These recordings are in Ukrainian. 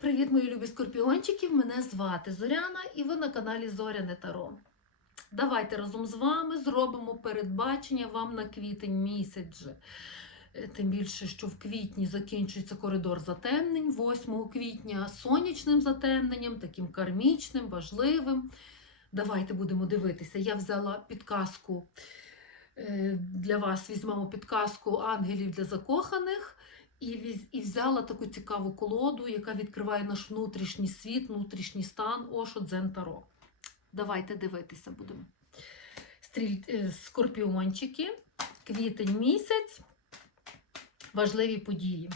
Привіт, мої любі скорпіончики! Мене звати Зоряна і ви на каналі Зоряне Таро. Давайте разом з вами зробимо передбачення вам на квітень місяць. Е, Тим більше, що в квітні закінчується коридор затемнень, 8 квітня сонячним затемненням, таким кармічним, важливим. Давайте будемо дивитися. Я взяла підказку е, для вас, візьмемо підказку ангелів для закоханих. І, і взяла таку цікаву колоду, яка відкриває наш внутрішній світ, внутрішній стан Ошо Дзен Таро. Давайте дивитися будемо. Стріль... е, Скорпіончики, квітень місяць, важливі події.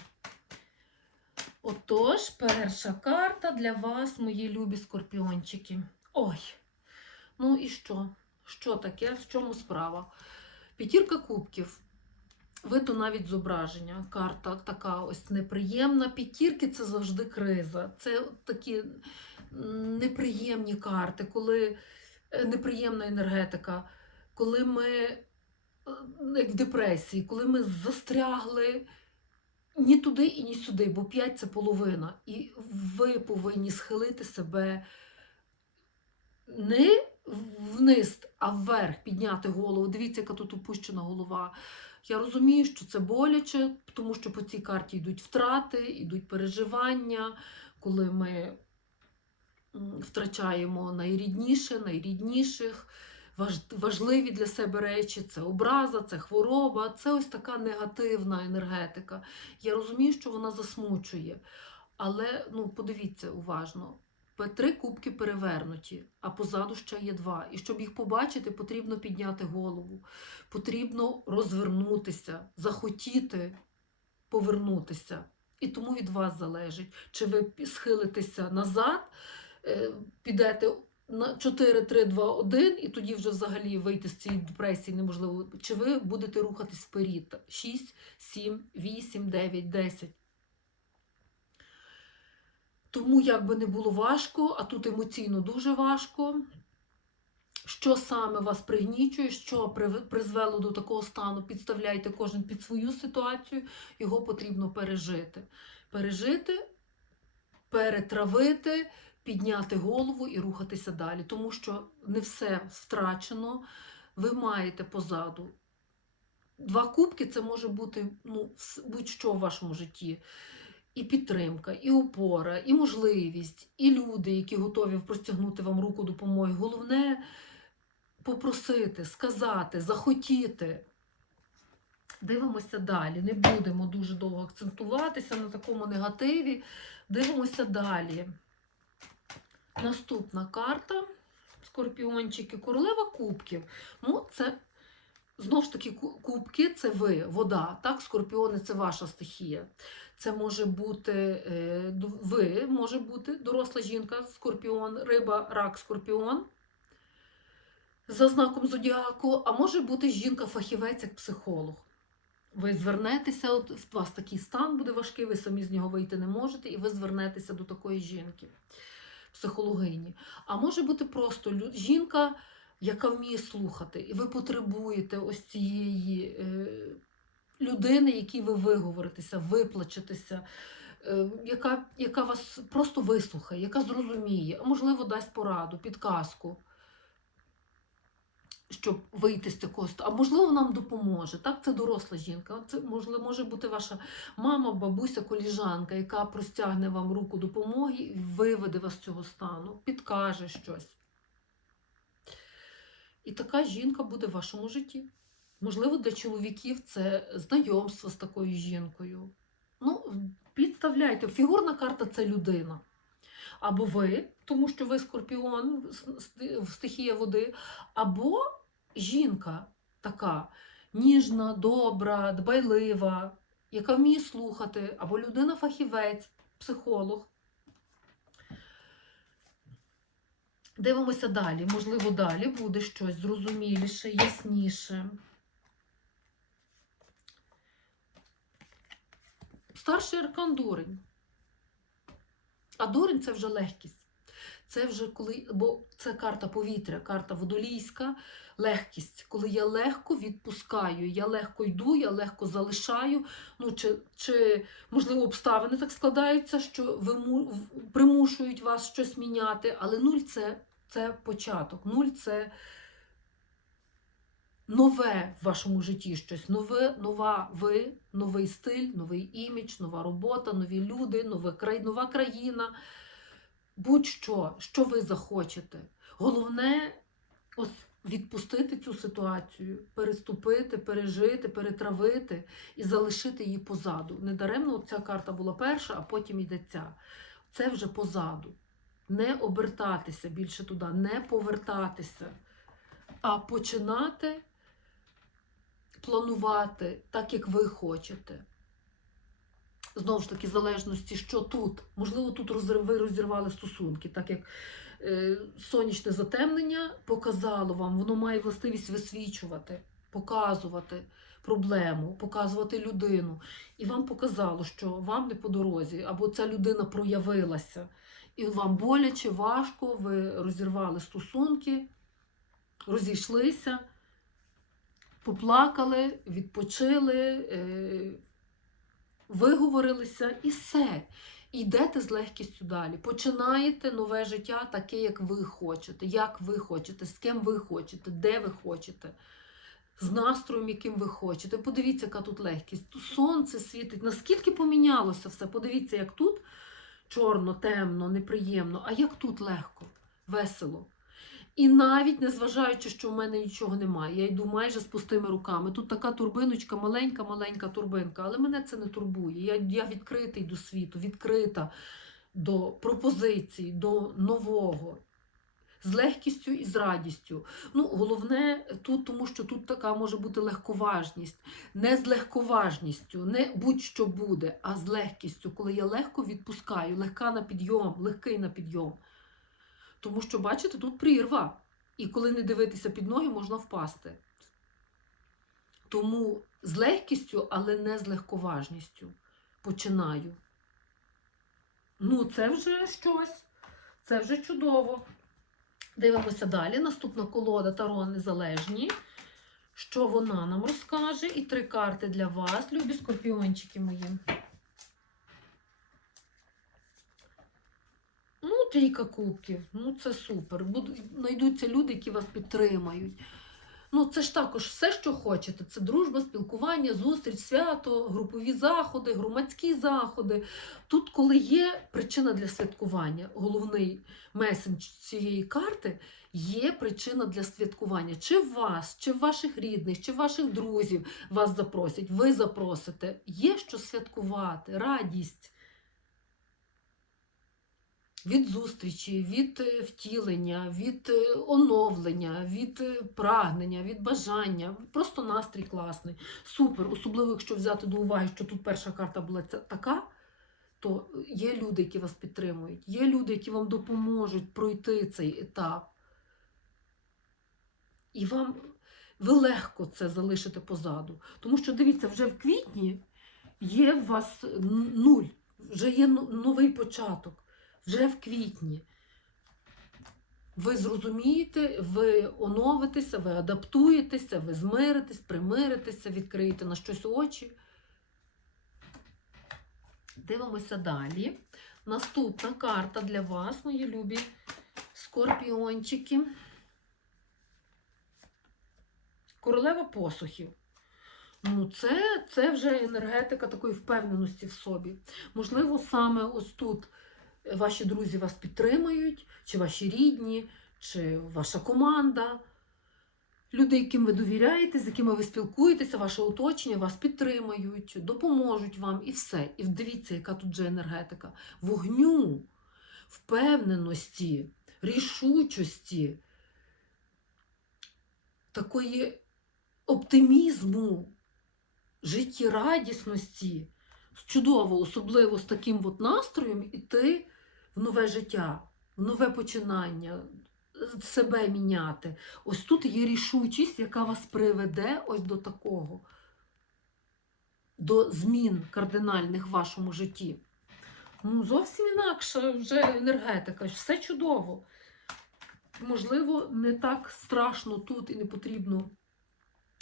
Отож, перша карта для вас, мої любі скорпіончики. Ой, ну і що? Що таке? В чому справа? П'ятірка кубків. Видно навіть зображення. Карта така ось неприємна. П'ятірки це завжди криза. Це такі неприємні карти, коли е, неприємна енергетика, коли ми е, як в депресії, коли ми застрягли ні туди і ні сюди, бо п'ять це половина. І ви повинні схилити себе не вниз, а вверх, підняти голову. Дивіться, яка тут опущена голова. Я розумію, що це боляче, тому що по цій карті йдуть втрати, йдуть переживання, коли ми втрачаємо найрідніше, найрідніших, важливі для себе речі. Це образа, це хвороба, це ось така негативна енергетика. Я розумію, що вона засмучує. Але ну, подивіться уважно. Три кубки перевернуті, а позаду ще є два. І щоб їх побачити, потрібно підняти голову потрібно розвернутися, захотіти повернутися. І тому від вас залежить, чи ви схилитеся назад, е, підете на 4, 3, 2, 1, і тоді вже взагалі вийти з цієї депресії неможливо. Чи ви будете рухатись вперед? 6, 7, 8, 9, 10. Тому, як би не було важко, а тут емоційно дуже важко, що саме вас пригнічує, що призвело до такого стану, підставляйте кожен під свою ситуацію, його потрібно пережити. Пережити, перетравити, підняти голову і рухатися далі. Тому що не все втрачено, ви маєте позаду. Два кубки це може бути ну, будь-що в вашому житті. І підтримка, і опора, і можливість, і люди, які готові простягнути вам руку допомоги. Головне попросити, сказати, захотіти. Дивимося далі. Не будемо дуже довго акцентуватися на такому негативі. Дивимося далі. Наступна карта. Скорпіончики, королева кубків. Ну, це знову ж таки кубки це ви, вода. Так, скорпіони це ваша стихія. Це може бути е, ви, може бути доросла жінка, скорпіон, риба, рак, скорпіон за знаком зодіаку, а може бути жінка-фахівець як психолог. Ви звернетеся, от у вас такий стан буде важкий, ви самі з нього вийти не можете, і ви звернетеся до такої жінки, психологині. А може бути просто жінка, яка вміє слухати, і ви потребуєте ось цієї е, людини, якій ви виговоритеся, виплачетеся. е, Яка, яка вас просто вислухає, яка зрозуміє, а можливо дасть пораду, підказку щоб вийти з такого. А можливо, нам допоможе. Так, це доросла жінка. Це можливо, може бути ваша мама, бабуся, коліжанка, яка простягне вам руку допомоги виведе вас з цього стану, підкаже щось. І така жінка буде в вашому житті. Можливо, для чоловіків це знайомство з такою жінкою. Ну, підставляйте. Фігурна карта це людина. Або ви, тому що ви скорпіон, с- стихія води, або жінка така ніжна, добра, дбайлива, яка вміє слухати, або людина-фахівець, психолог. Дивимося далі. Можливо, далі буде щось зрозуміліше, ясніше. Старший аркан дурень. А дурень це вже легкість. Це вже коли, бо це карта повітря, карта водолійська, легкість. Коли я легко відпускаю, я легко йду, я легко залишаю. Ну, чи, чи можливо обставини так складаються, що виму, в- примушують вас щось міняти, але нуль це, це початок. Нуль це нове в вашому житті щось, нове, нова ви, новий стиль, новий імідж, нова робота, нові люди, нове, нова країна. Будь-що, що ви захочете. Головне ось відпустити цю ситуацію, переступити, пережити, перетравити і залишити її позаду. Недаремно ця карта була перша, а потім йде ця. Це вже позаду. Не обертатися більше туди, не повертатися, а починати планувати так, як ви хочете. Знову ж таки, залежності, що тут. Можливо, тут ви розірвали стосунки, так як сонячне затемнення показало вам, воно має властивість висвічувати, показувати проблему, показувати людину. І вам показало, що вам не по дорозі, або ця людина проявилася. І вам боляче, важко, ви розірвали стосунки, розійшлися, поплакали, відпочили. Е, виговорилися і все. Йдете з легкістю далі. Починаєте нове життя таке, як ви хочете, як ви хочете, з ким ви хочете, де ви хочете, з настроєм, яким ви хочете. Подивіться, яка тут легкість. Сонце світить. Наскільки помінялося все? Подивіться, як тут чорно, темно, неприємно, а як тут легко, весело. І навіть незважаючи, що в мене нічого немає, я йду майже з пустими руками. Тут така турбиночка, маленька, маленька турбинка, але мене це не турбує. Я, я відкритий до світу, відкрита до пропозицій, до нового. З легкістю і з радістю. Ну, головне тут, тому що тут така може бути легковажність. Не з легковажністю, не будь-що буде, а з легкістю, коли я легко відпускаю, легка на підйом, легкий на підйом. Тому що, бачите, тут прірва. І коли не дивитися під ноги, можна впасти. Тому з легкістю, але не з легковажністю починаю. Ну, це вже щось. Це вже чудово. Дивимося далі. Наступна колода Таро Незалежні. Що вона нам розкаже? І три карти для вас, любі скорпіончики мої. Ну, трійка кубків. Ну, це супер. Буду, знайдуться люди, які вас підтримають. Ну, це ж також все, що хочете. Це дружба, спілкування, зустріч, свято, групові заходи, громадські заходи. Тут, коли є причина для святкування, головний месендж цієї карти є причина для святкування. Чи вас, чи ваших рідних, чи ваших друзів вас запросять, ви запросите. Є що святкувати, радість від зустрічі, від е, втілення, від е, оновлення, від е, прагнення, від бажання. Просто настрій класний. Супер. Особливо, якщо взяти до уваги, що тут перша карта була така, то є люди, які вас підтримують, є люди, які вам допоможуть пройти цей етап. І вам ви легко це залишите позаду. Тому що дивіться, вже в квітні є у вас нуль, вже є новий початок вже в квітні. Ви зрозумієте, ви оновитеся, ви адаптуєтеся, ви змиритесь, примиритеся, відкриєте на щось очі. Дивимося далі. Наступна карта для вас, мої любі скорпіончики. Королева посухів. Ну, це, це вже енергетика такої впевненості в собі. Можливо, саме ось тут ваші друзі вас підтримують, чи ваші рідні, чи ваша команда. Люди, яким ви довіряєте, з якими ви спілкуєтеся, ваше оточення вас підтримують, допоможуть вам і все. І дивіться, яка тут же енергетика. Вогню, впевненості, рішучості, такої оптимізму, життєрадісності. Чудово, особливо з таким от настроєм іти в нове життя, в нове починання, себе міняти. Ось тут є рішучість, яка вас приведе ось до такого, до змін кардинальних в вашому житті. Ну, зовсім інакша вже енергетика, все чудово. Можливо, не так страшно тут і не потрібно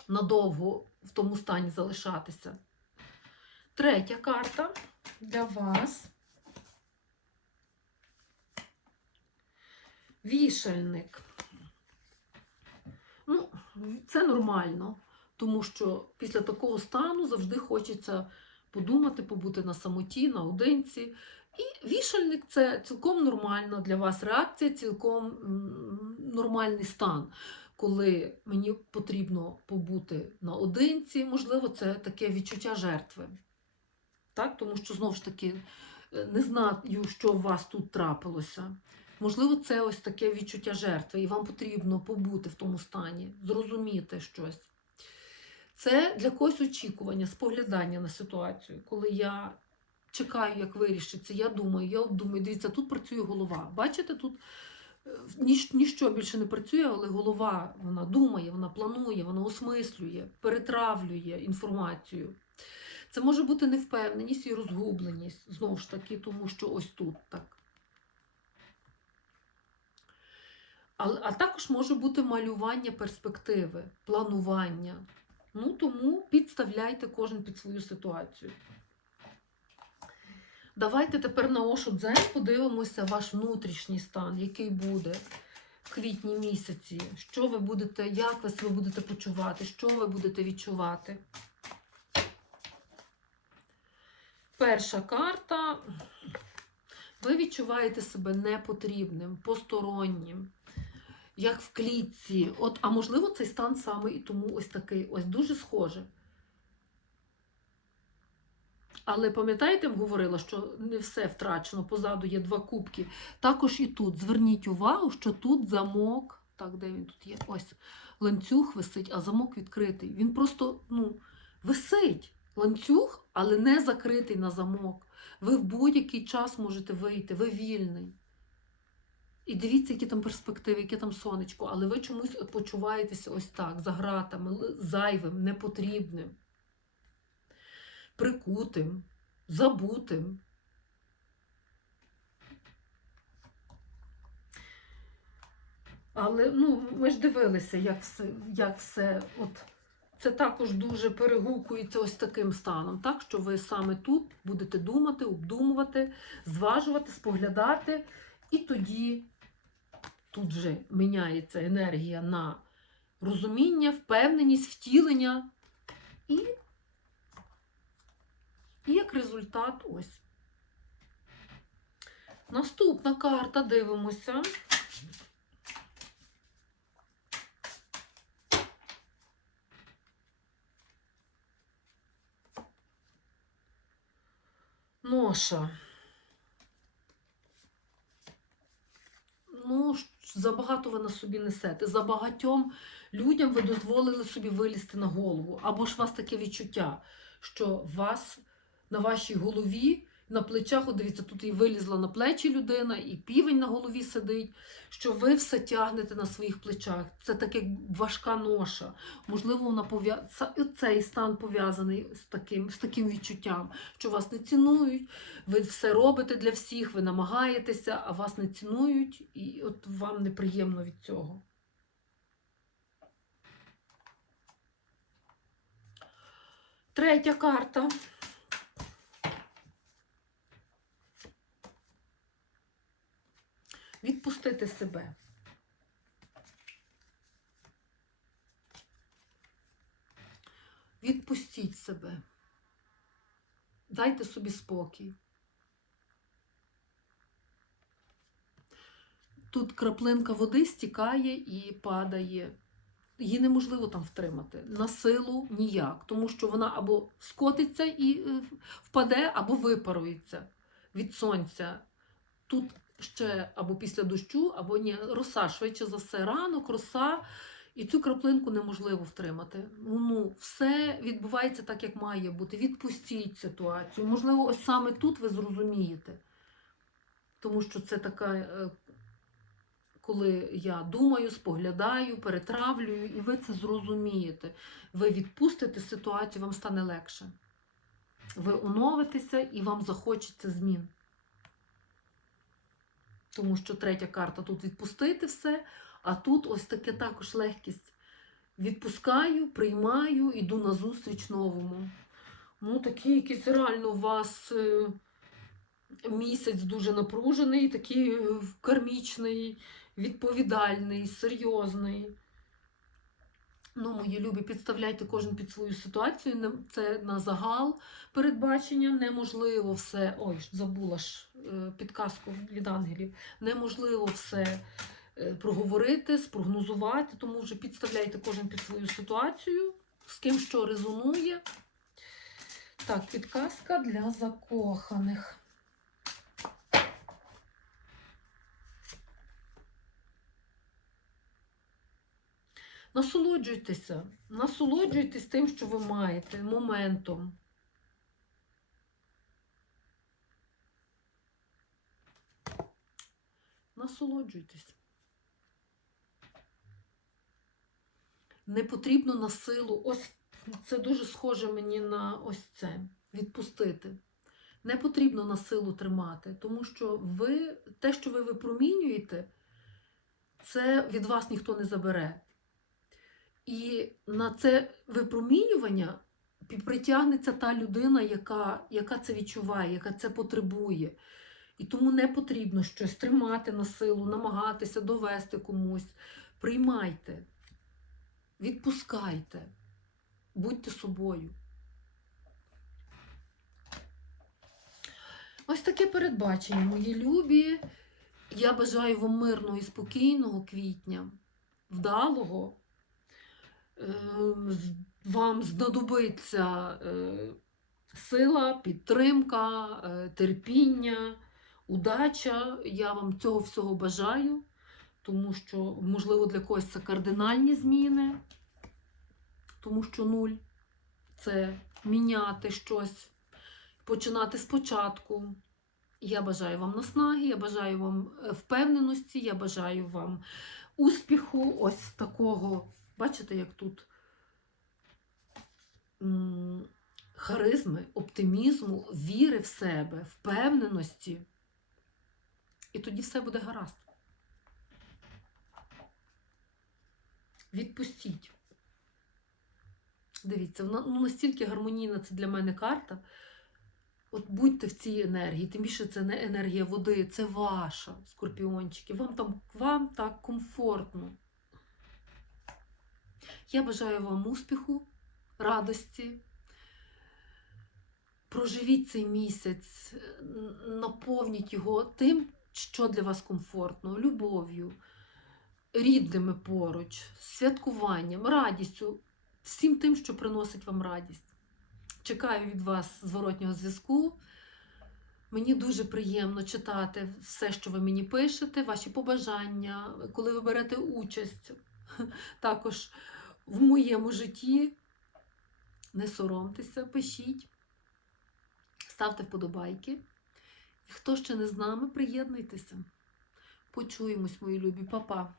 надовго в тому стані залишатися. Третя карта для вас. Вішальник. Ну, це нормально, тому що після такого стану завжди хочеться подумати, побути на самоті, наодинці. І вішальник це цілком нормальна для вас реакція, цілком нормальний стан. Коли мені потрібно побути наодинці, можливо, це таке відчуття жертви. Так? Тому що знову ж таки е, не знаю, що у вас тут трапилося. Можливо, це ось таке відчуття жертви, і вам потрібно побути в тому стані, зрозуміти щось. Це для когось очікування, споглядання на ситуацію, коли я чекаю, як вирішиться, я думаю, я обдумую. Дивіться, тут працює голова. Бачите, тут е, ніч, ніщо більше не працює, але голова вона думає, вона планує, вона осмислює, перетравлює інформацію. Це може бути невпевненість і розгубленість, знову ж таки, тому що ось тут так. А, а також може бути малювання перспективи, планування. Ну, тому підставляйте кожен під свою ситуацію. Давайте тепер на Ошу Дзен подивимося ваш внутрішній стан, який буде в квітні місяці. Що ви будете, як ви себе будете почувати, що ви будете відчувати. Перша карта. Ви відчуваєте себе непотрібним, постороннім, як в клітці. От, а можливо, цей стан саме і тому ось такий, ось дуже схоже. Але пам'ятаєте, я говорила, що не все втрачено, позаду є два кубки. Також і тут. Зверніть увагу, що тут замок. Так, де він тут є? Ось ланцюг висить, а замок відкритий. Він просто ну, висить. Ланцюг, але не закритий на замок. Ви в будь-який час можете вийти, ви вільний. І дивіться, які там перспективи, яке там сонечко, але ви чомусь почуваєтеся ось так, за гратами, зайвим, непотрібним, прикутим, забутим. Але ну, ми ж дивилися, як все, як все от, це також дуже перегукується ось таким станом, так що ви саме тут будете думати, обдумувати, зважувати, споглядати, і тоді тут вже міняється енергія на розуміння, впевненість, втілення. І, і як результат ось. Наступна карта, дивимося. Ноша. Ну, забагато ви на собі несете. За багатьом людям ви дозволили собі вилізти на голову. Або ж у вас таке відчуття, що вас на вашій голові, на плечах, от дивіться, тут і вилізла на плечі людина, і півень на голові сидить, що ви все тягнете на своїх плечах. Це таке важка ноша. Можливо, вона пов'я... цей стан пов'язаний з таким, з таким відчуттям, що вас не цінують, ви все робите для всіх, ви намагаєтеся, а вас не цінують, і от вам неприємно від цього. Третя карта. Відпустити себе. Відпустіть себе. Дайте собі спокій. Тут краплинка води стікає і падає. Її неможливо там втримати. На силу ніяк, тому що вона або скотиться і е, впаде, або випарується від сонця. Тут ще або після дощу, або ні, роса, швидше за все, ранок, роса, і цю краплинку неможливо втримати. Ну, все відбувається так, як має бути. Відпустіть ситуацію. Можливо, ось саме тут ви зрозумієте. Тому що це така, е, коли я думаю, споглядаю, перетравлюю, і ви це зрозумієте. Ви відпустите ситуацію, вам стане легше. Ви оновитеся і вам захочеться змін. Тому що третя карта тут відпустити все, а тут ось таке також легкість. Відпускаю, приймаю, іду на зустріч новому. Ну, такий якийсь реально у вас е, місяць дуже напружений, такий е, кармічний, відповідальний, серйозний. Ну, мої любі, підставляйте кожен під свою ситуацію. Це на загал передбачення. Неможливо все. Ой, забула ж е, підказку від ангелів. Неможливо все е, проговорити, спрогнозувати, тому вже підставляйте кожен під свою ситуацію, з ким що резонує. Так, підказка для закоханих. Насолоджуйтеся, насолоджуйтесь тим, що ви маєте, моментом. Насолоджуйтесь. Не потрібно на силу. Ось це дуже схоже мені на ось це. Відпустити. Не потрібно на силу тримати, тому що ви, те, що ви випромінюєте, це від вас ніхто не забере. І на це випромінювання притягнеться та людина, яка, яка це відчуває, яка це потребує. І тому не потрібно щось тримати на силу, намагатися довести комусь. Приймайте, відпускайте, будьте собою. Ось таке передбачення, мої любі. Я бажаю вам мирного і спокійного квітня, вдалого. Е, Вам знадобиться е, сила, підтримка, е, терпіння, удача. Я вам цього всього бажаю, тому що, можливо, для когось це кардинальні зміни, тому що нуль це міняти щось, починати спочатку. Я бажаю вам наснаги, я бажаю вам впевненості, я бажаю вам успіху, ось такого. Бачите, як тут харизми, оптимізму, віри в себе, впевненості. І тоді все буде гаразд. Відпустіть. Дивіться, вона ну, настільки гармонійна це для мене карта. От будьте в цій енергії, тим більше це не енергія води, це ваша, скорпіончики. Вам там вам так комфортно. Я бажаю вам успіху, радості. Проживіть цей місяць, н- наповніть його тим, що для вас комфортно, любов'ю, рідними поруч, святкуванням, радістю, всім тим, що приносить вам радість. Чекаю від вас зворотнього зв'язку. Мені дуже приємно читати все, що ви мені пишете, ваші побажання, коли ви берете участь також в моєму житті. Не соромтеся, пишіть, ставте вподобайки. І хто ще не з нами, приєднуйтеся. Почуємось, мої любі, Па-па.